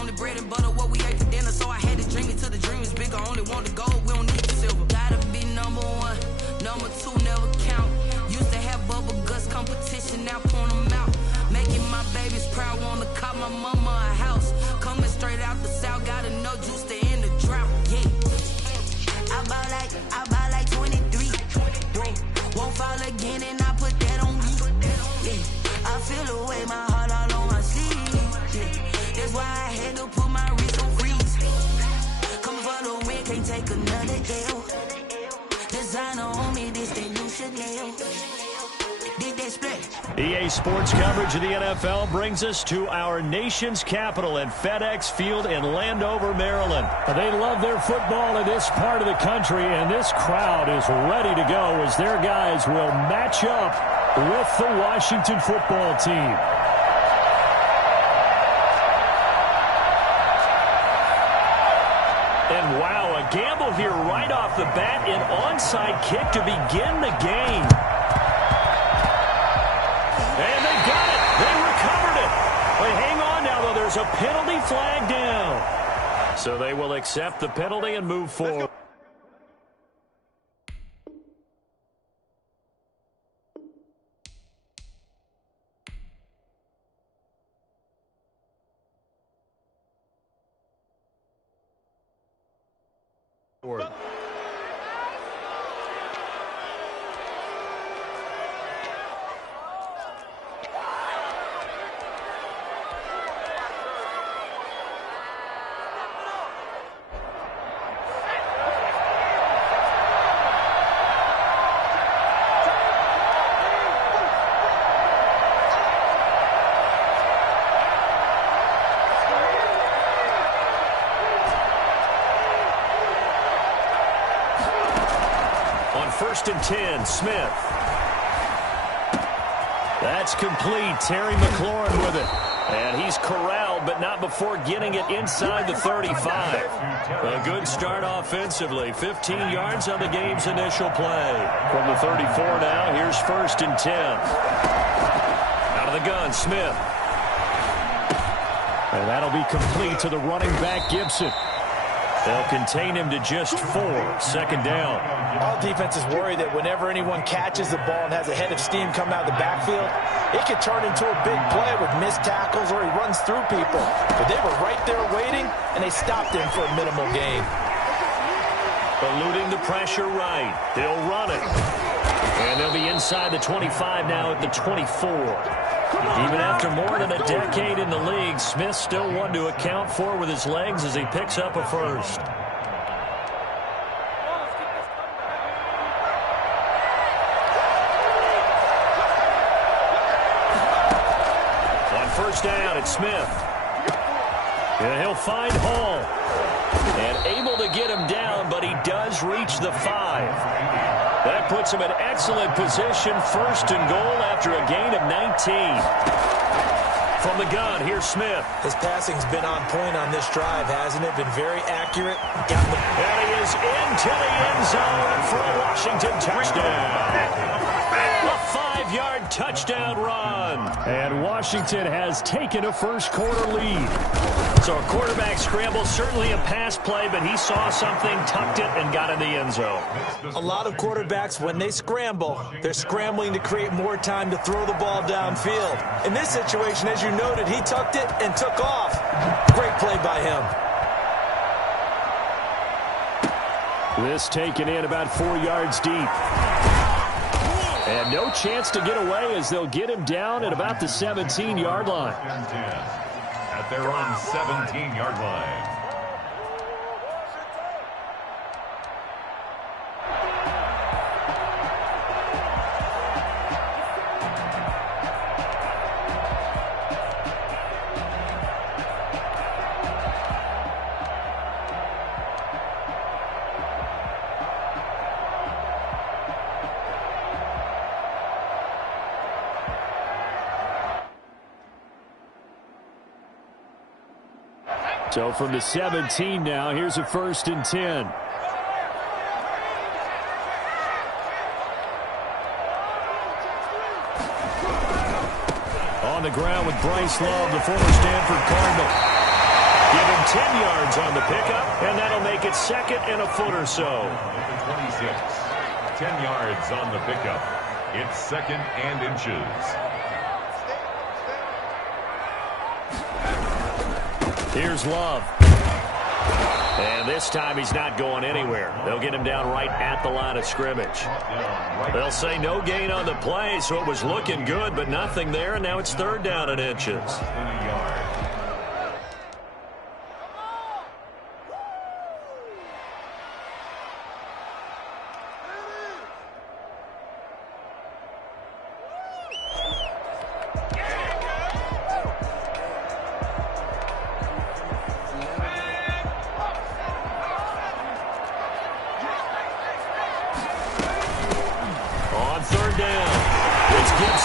only bread and butter, what we ate for dinner. So I had to dream it till the dream is bigger. Only want the gold, we don't need the silver. Gotta be number one, number two never count. Used to have bubble guts competition, now point them out. Making my babies proud, wanna cop my mama a house. Coming straight out the south, got enough juice to end the drought. Yeah. I buy like 23. Won't fall again and I put that on me. Yeah. I feel the way, my heart all on my sleeve. Yeah. That's why I had to put my wrist on freeze. Coming for the win, can't take another L. Designer on me, this that new Chanel. Did that split? EA Sports coverage of the NFL brings us to our nation's capital at FedEx Field in Landover, Maryland. They love their football in this part of the country, and this crowd is ready to go as their guys will match up with the Washington football team. And wow, a gamble here right off the bat, an onside kick to begin the game. And they got it. They recovered it. But hang on now, though. There's a penalty flag down. So they will accept the penalty and move forward. First and 10, Smith. That's complete. Terry McLaurin with it. And he's corralled, but not before getting it inside the 35. A good start offensively. 15 yards on the game's initial play. From the 34 now, here's first and 10. Out of the gun, Smith. And that'll be complete to the running back, Gibson. They'll contain him to just 4. Second down. All defenses worry that whenever anyone catches the ball and has a head of steam coming out of the backfield, it could turn into a big play with missed tackles or he runs through people. But they were right there waiting, and they stopped him for a minimal gain. Eluding the pressure right. They'll run it. And they'll be inside the 25 now at the 24. Even after more than a decade in the league, Smith still one to account for with his legs as he picks up a first. On first down, it's Smith. And he'll find Hall. And able to get him down, but he does reach the 5. That puts him in excellent position, first and goal after a gain of 19. From the gun, here's Smith. His passing's been on point on this drive, hasn't it? Been very accurate. And he is into the end zone for a Washington touchdown. A 5-yard touchdown run. And Washington has taken a first-quarter lead. So a quarterback scramble, certainly a pass play, but he saw something, tucked it, and got in the end zone. A lot of quarterbacks, when they scramble, they're scrambling to create more time to throw the ball downfield. In this situation, as you noted, he tucked it and took off. Great play by him. This taken in about 4 yards deep. And no chance to get away as they'll get him down at about the 17-yard line. At their own 17-yard line. So from the 17 now, here's a first and 10. On the ground with Bryce Love, the former Stanford Cardinal. He the pickup, and that'll make it 2nd and a foot or so. 26. 10 yards on the pickup. It's 2nd and inches. Here's Love. And this time he's not going anywhere. They'll get him down right at the line of scrimmage. They'll say no gain on the play, so it was looking good, but nothing there, and now it's 3rd down and inches.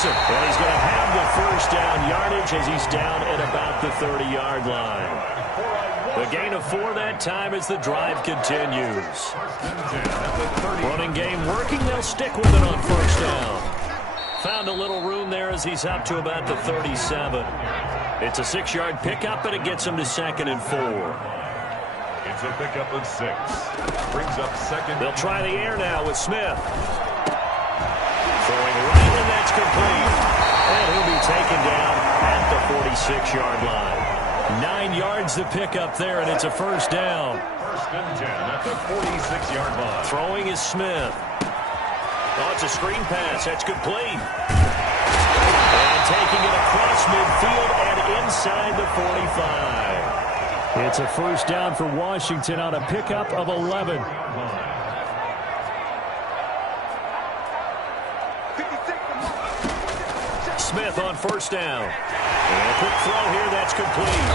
And he's going to have the 1st down yardage as he's down at about the 30-yard line. The gain of 4 that time as the drive continues. Running game working. They'll stick with it on 1st down. Found a little room there as he's up to about the 37. It's a 6-yard pickup, and it gets him to 2nd and 4. It's a pickup of 6. Brings up 2nd. They'll try the air now with Smith. Throwing right, and that's complete. And he'll be taken down at the 46-yard line. 9 yards to pick up there, and it's a 1st down. 1st and 10 at the 46-yard line. Throwing is Smith. Oh, it's a screen pass. That's complete. And taking it across midfield and inside the 45. It's a 1st down for Washington on a pickup of 11. Smith on 1st down. And a quick throw here, that's complete.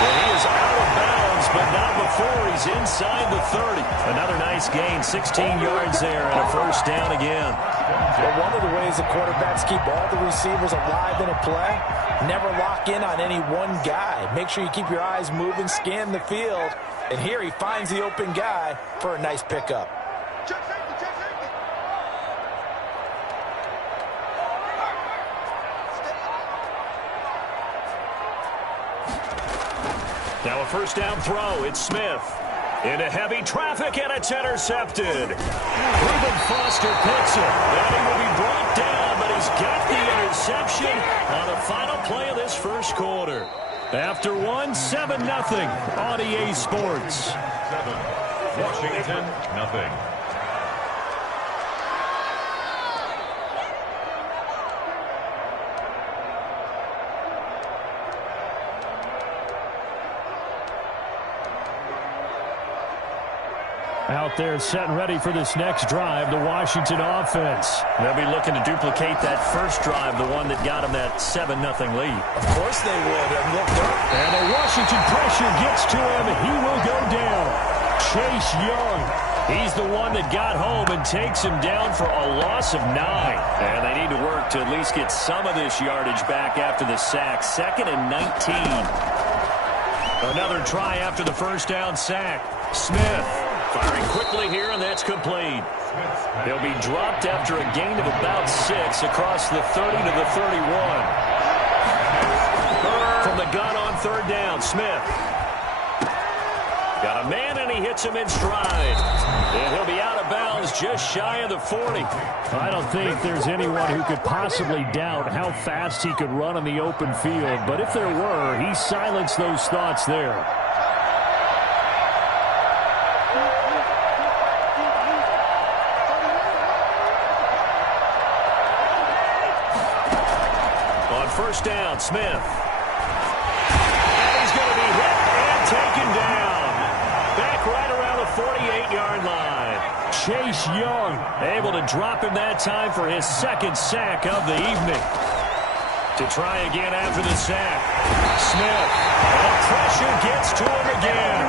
Well, he is out of bounds, but not before he's inside the 30. Another nice gain, 16 yards there, and a 1st down again. Well, one of the ways the quarterbacks keep all the receivers alive in a play, never lock in on any one guy. Make sure you keep your eyes moving, scan the field, and here he finds the open guy for a nice pickup. Now a 1st down throw. It's Smith. Into heavy traffic, and it's intercepted. Reuben Foster picks it. And he will be brought down, but he's got the interception on the final play of this 1st quarter. After 7-0 on EA Sports. 7. Washington, nothing. Out there setting ready for this next drive, the Washington offense. They'll be looking to duplicate that 1st drive, the one that got them that 7-0 lead. Of course they would. And the Washington pressure gets to him. He will go down. Chase Young. He's the one that got home and takes him down for a loss of 9. And they need to work to at least get some of this yardage back after the sack. 2nd and 19. Another try after the 1st down sack. Smith. Firing quickly here, and that's complete. They'll be dropped after a gain of about 6 across the 30 to the 31. From the gun on 3rd down, Smith. Got a man, and he hits him in stride. And he'll be out of bounds just shy of the 40. I don't think there's anyone who could possibly doubt how fast he could run on the open field. But if there were, he silenced those thoughts there. On 1st down, Smith. And he's going to be hit and taken down. Back right around the 48-yard line. Chase Young able to drop him that time for his 2nd sack of the evening. To try again after the sack. Smith. And pressure gets to him again.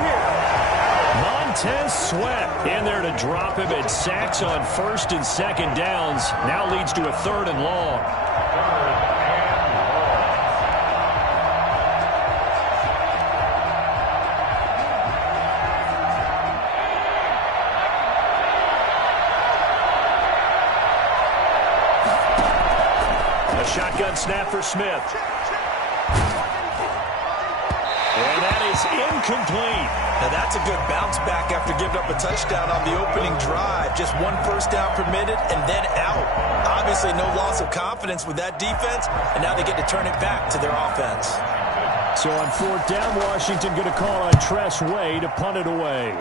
Montez Sweat in there to drop him, and sacks on 1st and 2nd downs. Now leads to a 3rd and long. A shotgun snap for Smith. And that is incomplete. Now that's a good bounce back after giving up a touchdown on the opening drive. Just one first down permitted and then out. Obviously no loss of confidence with that defense, and now they get to turn it back to their offense. So on fourth down, Washington going to call on Tress Way to punt it away.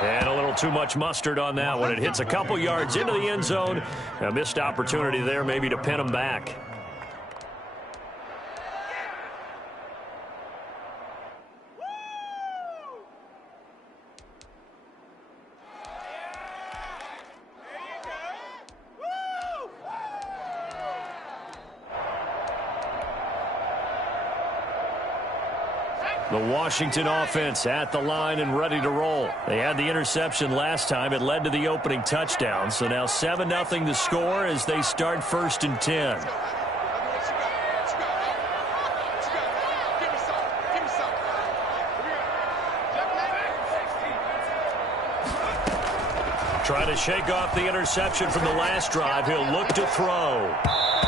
And a little too much mustard on that one. It hits a couple yards into the end zone. A missed opportunity there maybe to pin them back. The Washington offense at the line and ready to roll. They had the interception last time. It led to the opening touchdown. So now 7-0 the score as they start 1st and 10. Trying to shake off the interception from the last drive. He'll look to throw.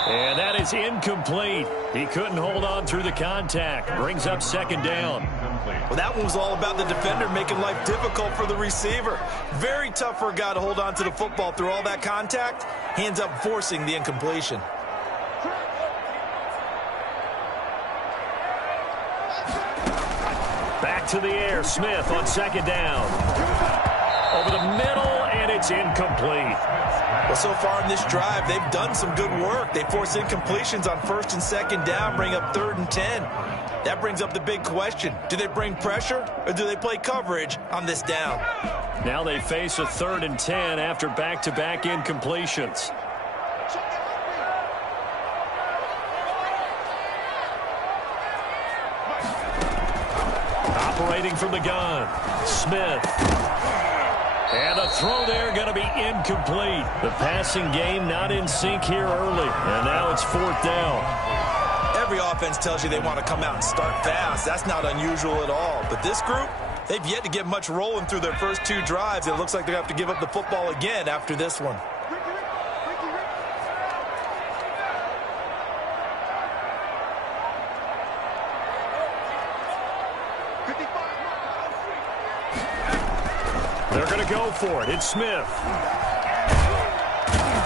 And that is incomplete. He couldn't hold on through the contact. Brings up 2nd down. Well, that one was all about the defender making life difficult for the receiver. Very tough for a guy to hold on to the football through all that contact. He ends up forcing the incompletion. Back to the air. Smith on 2nd down. Over the middle, and it's incomplete. Well, so far in this drive, they've done some good work. They force incompletions on 1st and 2nd down, bring up 3rd and 10. That brings up the big question. Do they bring pressure, or do they play coverage on this down? Now they face a 3rd and 10 after back-to-back incompletions. Operating from the gun, Smith. And a throw there going to be incomplete. The passing game not in sync here early. And now it's 4th down. Every offense tells you they want to come out and start fast. That's not unusual at all. But this group, they've yet to get much rolling through their first 2 drives. It looks like they're going to have to give up the football again after this one. They're going to go for it. It's Smith.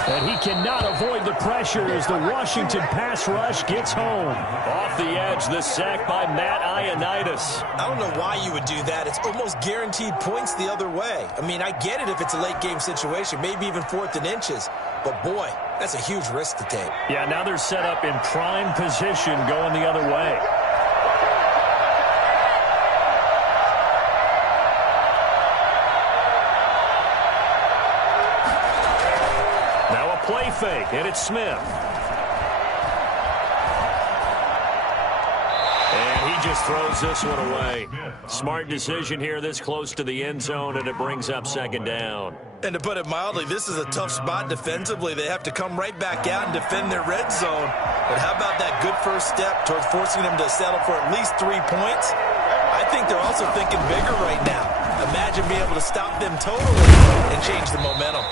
And he cannot avoid the pressure as the Washington pass rush gets home. Off the edge, the sack by Matt Ioannidis. I don't know why you would do that. It's almost guaranteed points the other way. I mean, I get it if it's a late game situation, maybe even 4th and inches. But, boy, that's a huge risk to take. Yeah, now they're set up in prime position going the other way. Play fake, and it's Smith. And he just throws this one away. Smart decision here this close to the end zone, and it brings up 2nd down. And to put it mildly, this is a tough spot defensively. They have to come right back out and defend their red zone. But how about that good first step towards forcing them to settle for at least 3 points? I think they're also thinking bigger right now. Imagine being able to stop them totally and change the momentum.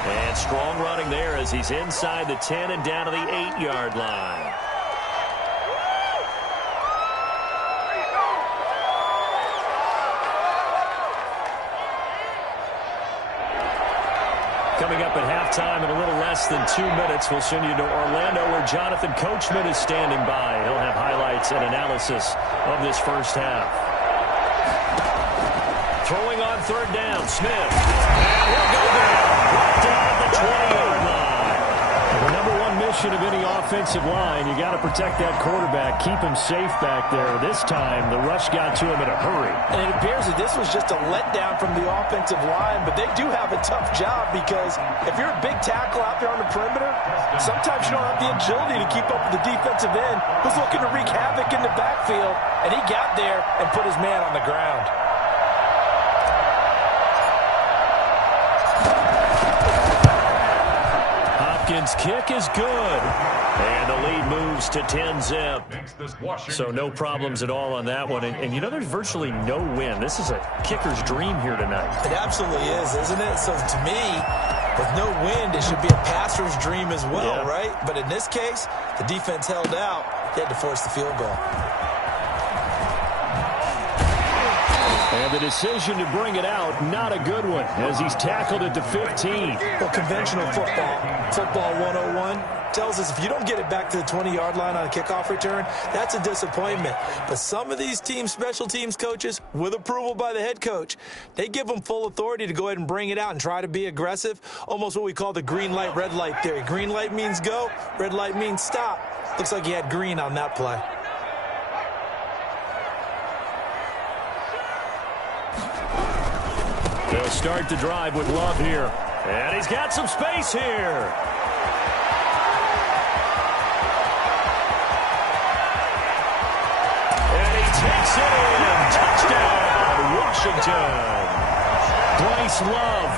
And strong running there as he's inside the 10 and down to the 8-yard line. Coming up at halftime in a little less than 2 minutes, we'll send you to Orlando where Jonathan Coachman is standing by. He'll have highlights and analysis of this first half. Throwing on 3rd down, Smith. And he'll go down. Right down the 20-yard line. The number one mission of any offensive line, you got to protect that quarterback, keep him safe back there. This time, the rush got to him in a hurry. And it appears that this was just a letdown from the offensive line, but they do have a tough job because if you're a big tackle out there on the perimeter, sometimes you don't have the agility to keep up with the defensive end who's looking to wreak havoc in the backfield, and he got there and put his man on the ground. Hopkins' kick is good. And the lead moves to 10-zip. So no problems at all on that one. And you know, there's virtually no win. This is a kicker's dream here tonight. It absolutely is, isn't it? So to me, With no wind, it should be a passer's dream as well, yeah. right? But in this case, the defense held out. They had to force the field goal. And the decision to bring it out, not a good one, as he's tackled at the 15. Well, conventional football 101, tells us if you don't get it back to the 20-yard line on a kickoff return, that's a disappointment. But some of these special teams coaches, with approval by the head coach, they give them full authority to go ahead and bring it out and try to be aggressive, almost what we call the green light, red light theory. Green light means go, red light means stop. Looks like he had green on that play. They'll start the drive with Love here. And he's got some space here. And he takes it in. Touchdown, Washington. Bryce Love,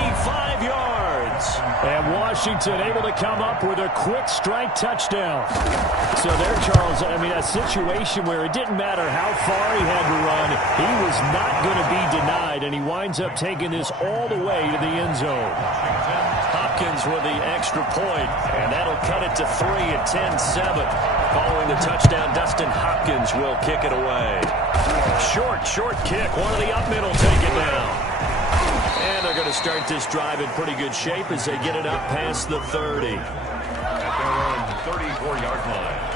85 yards. And Washington able to come up with a quick strike touchdown. So there, Charles, I mean, a situation where it didn't matter how far he had to run, he was not going to be denied, and he winds up taking this all the way to the end zone. Hopkins with the extra point, and that'll cut it to 3 at 10-7. Following the touchdown, Dustin Hopkins will kick it away. Short kick. One of the up middle take it down. And they're going to start this drive in pretty good shape as they get it up past the 30. At their own 34-yard line.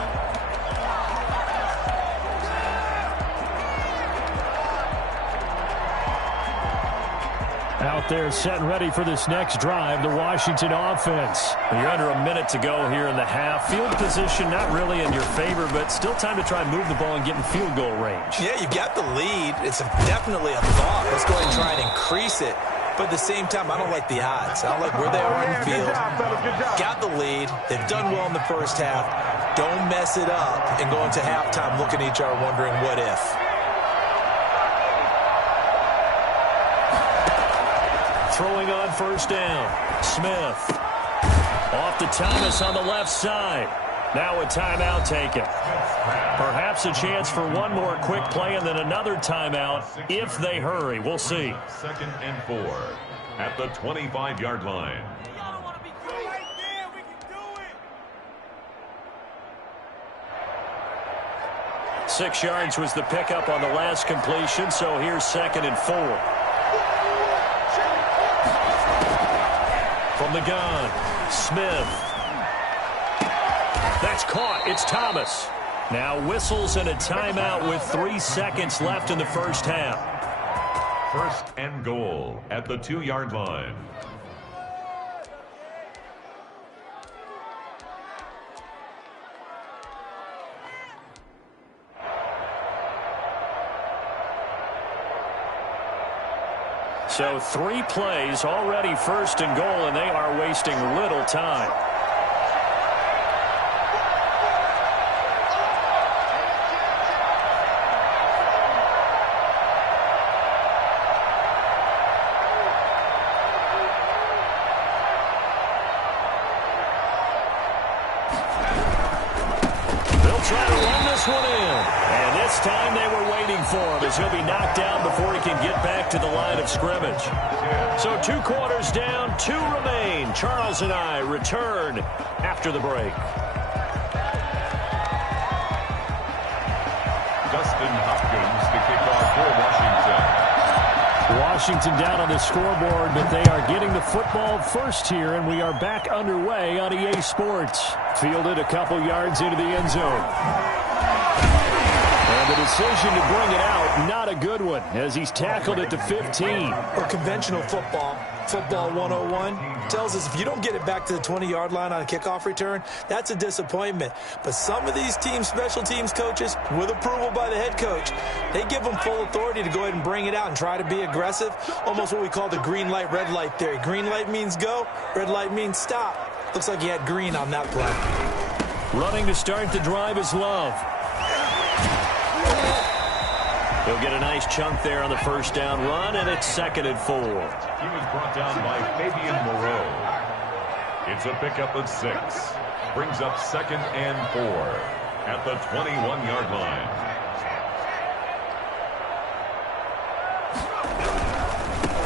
Out there set and ready for this next drive, the Washington offense. You're under a minute to go here in the half. Field position not really in your favor, but still time to try and move the ball and get in field goal range. Yeah, you got the lead. It's definitely a thought. Let's go ahead and try and increase it. But at the same time, I don't like the odds. I don't like where they are on the field. Got the lead. They've done well in the first half. Don't mess it up and go into halftime looking at each other wondering what if. Throwing on first down. Smith. Off to Thomas on the left side. Now a timeout taken. Perhaps a chance for one more quick play and then another timeout if they hurry. We'll see. 2nd and 4 at the 25-yard line. 6 yards was the pickup on the last completion, so here's 2nd and 4. From the gun, Smith. That's caught. It's Thomas. Now whistles and a timeout with 3 seconds left in the first half. 1st and goal at the 2-yard line. So 3 plays, already 1st and goal, and they are wasting little time. Try to run this one in. And this time they were waiting for him as he'll be knocked down before he can get back to the line of scrimmage. So 2 quarters down, 2 remain. Charles and I return after the break. Dustin Hopkins to kick off for Washington. Washington down on the scoreboard, but they are getting the football first here, and we are back underway on EA Sports. Fielded a couple yards into the end zone. And the decision to bring it out, not a good one, as he's tackled at the 15. Or conventional football 101, tells us if you don't get it back to the 20-yard line on a kickoff return, that's a disappointment. But some of these special teams coaches, with approval by the head coach, they give them full authority to go ahead and bring it out and try to be aggressive, almost what we call the green light, red light theory. Green light means go, red light means stop. Looks like he had green on that play. Running to start the drive is Love. He'll get a nice chunk there on the first down run, and it's 2nd and 4. He was brought down by Fabian Moreau. It's a pickup of 6. Brings up 2nd and 4 at the 21-yard line.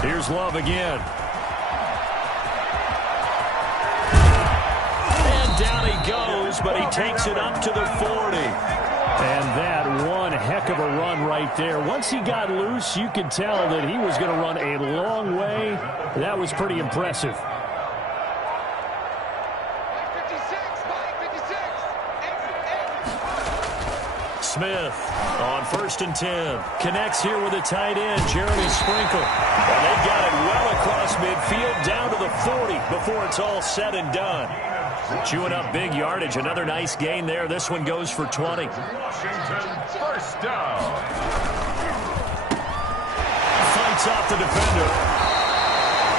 Here's Love again. down he goes, but he takes it up to the 40. And that one heck of a run right there. Once he got loose, you could tell that he was going to run a long way. That was pretty impressive. Smith on 1st and 10. Connects here with a tight end, Jeremy Sprinkle. And they got it well across midfield down to the 40 before it's all said and done. Chewing up big yardage. Another nice gain there. This one goes for 20. Washington, first down. Fights off the defender.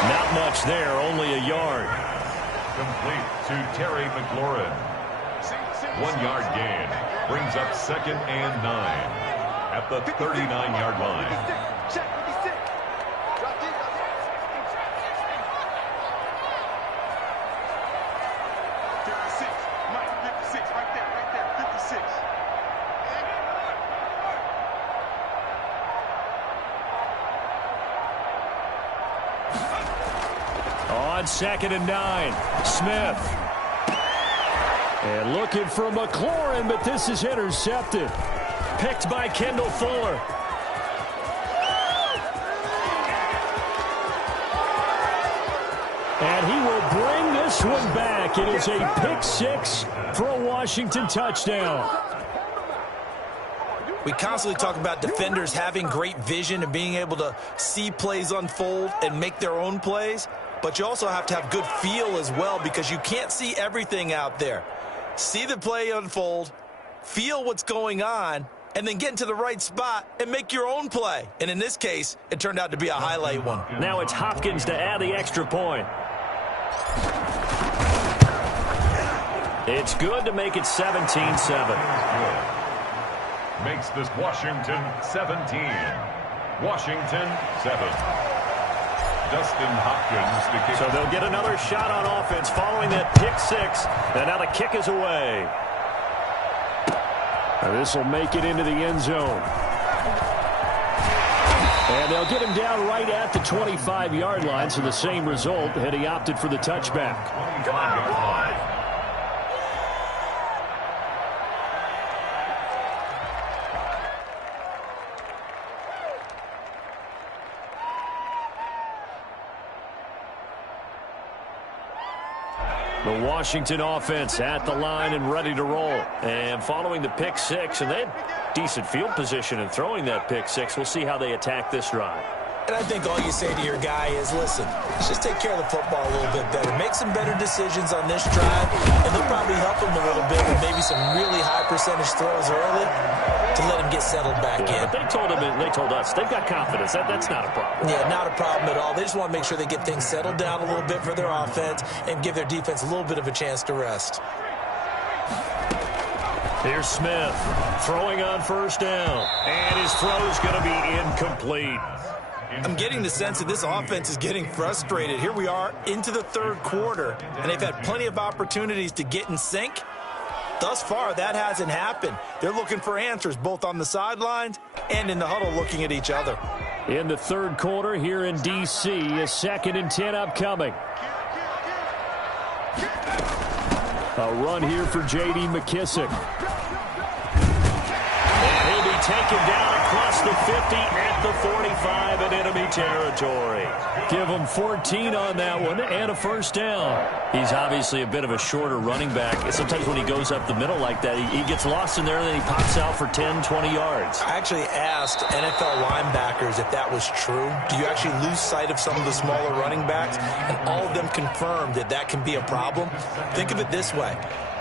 Not much there, only a yard. Complete to Terry McLaurin. 1 yard gain. Brings up 2nd and 9 at the 39-yard line. On 2nd and 9, Smith. And looking for McLaurin, but this is intercepted. Picked by Kendall Fuller. And he will bring this one back. It is a pick 6 for a Washington touchdown. We constantly talk about defenders having great vision and being able to see plays unfold and make their own plays. But you also have to have good feel as well, because you can't see everything out there. See the play unfold, feel what's going on, and then get into the right spot and make your own play. And in this case, it turned out to be a highlight one. Now it's Hopkins to add the extra point. It's good to make it 17-7. Makes this Washington 17. Washington 7. Dustin Hopkins to kick. So they'll get another shot on offense following that pick 6. And now the kick is away. This will make it into the end zone. And they'll get him down right at the 25-yard line. So the same result had he opted for the touchback. 25-yard line. The Washington offense at the line and ready to roll. And following the pick 6, and they had decent field position in throwing that pick 6. We'll see how they attack this drive. And I think all you say to your guy is, listen, let's just take care of the football a little bit better. Make some better decisions on this drive, and they'll probably help him a little bit with maybe some really high percentage throws early to let him get settled back in. But they told him, and they told us, they've got confidence. That's not a problem. Yeah, not a problem at all. They just want to make sure they get things settled down a little bit for their offense and give their defense a little bit of a chance to rest. Here's Smith throwing on 1st down, and his throw's going to be incomplete. I'm getting the sense that this offense is getting frustrated. Here we are into the 3rd quarter, and they've had plenty of opportunities to get in sync. Thus far, that hasn't happened. They're looking for answers both on the sidelines and in the huddle looking at each other. In the 3rd quarter here in D.C., a 2nd and 10 upcoming. A run here for J.D. McKissick. And he'll be taken down across the 50 at the 45 in enemy territory. Give him 14 on that one and a 1st down. He's obviously a bit of a shorter running back. Sometimes when he goes up the middle like that, he gets lost in there and then he pops out for 10, 20 yards. I actually asked NFL linebackers if that was true. Do you actually lose sight of some of the smaller running backs? And all of them confirmed that that can be a problem. Think of it this way.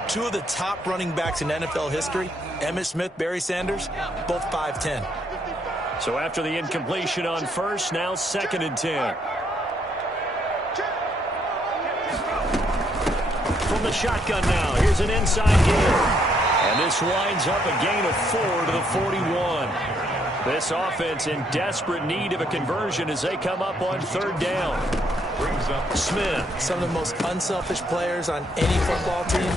2 of the top running backs in NFL history, Emmitt Smith, Barry Sanders, both 5'10". So after the incompletion on 1st, now 2nd and 10. From the shotgun now, here's an inside game. And this winds up a gain of 4 to the 41. This offense in desperate need of a conversion as they come up on 3rd down. Brings up Smith. Some of the most unselfish players on any football team,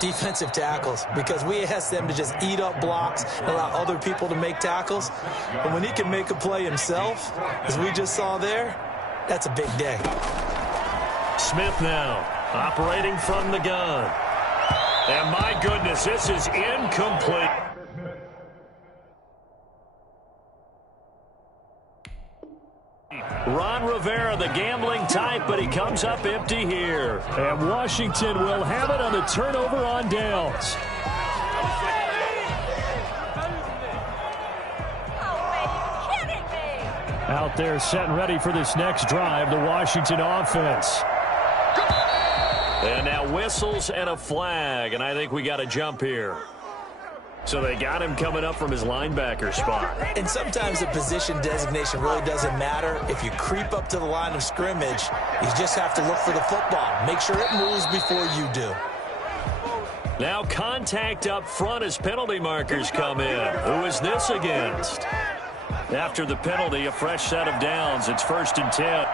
defensive tackles, because we ask them to just eat up blocks and allow other people to make tackles. But when he can make a play himself, as we just saw there, that's a big day. Smith now operating from the gun. And my goodness, this is incomplete. Ron Rivera, the gambling type, but he comes up empty here. And Washington will have it on the turnover on downs. Out there set and ready for this next drive, the Washington offense. And now whistles and a flag, and I think we got a jump here. So they got him coming up from his linebacker spot. And sometimes the position designation really doesn't matter. If you creep up to the line of scrimmage, you just have to look for the football. Make sure it moves before you do. Now contact up front as penalty markers come in. Who is this against? After the penalty, a fresh set of downs. It's 1st and 10.